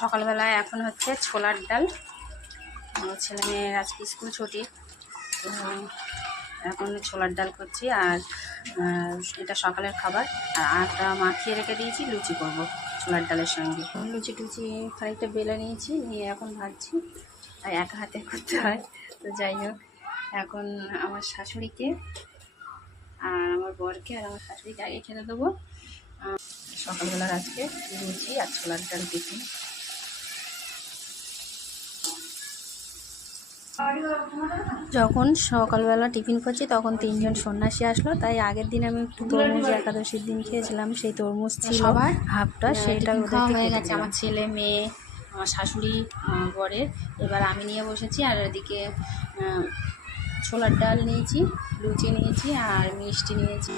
সকালবেলায় এখন হচ্ছে ছোলার ডাল। ছেলে মেয়ের আজকে স্কুল ছুটি, তো এখন ছোলার ডাল করছি। আর এটা সকালের খাবার। আর আটা মাখিয়ে রেখে দিয়েছি, লুচি করব ছোলার ডালের সঙ্গে। লুচি টুচি খানিকটা বেলে নিয়েছি, নিয়ে এখন ভাজছি। আর একা হাতে করতে হয়, তো যাই হোক। এখন আমার শাশুড়িকে আর আমার বরকে আর আমার শাশুড়িকে আগে খেতে দেবো। সকালবেলার আজকে লুচি আর ছোলার ডাল টিফিন। যখন সকালবেলা টিফিন করছি তখন 3 জন সন্ন্যাসী আসলো, তাই আগের দিন আমি একটু তরমুজ একাদশীর দিন খেয়েছিলাম, সেই তরমুজ ছিল হাফটা, সেটা ওদেরকে হয়ে গেছে। আমার ছেলে মেয়ে, আমার শাশুড়ি, বরের। এবার আমি নিয়ে বসেছি। আর এদিকে ছোলার ডাল নিয়েছি, লুচি নিয়েছি আর মিষ্টি নিয়েছি।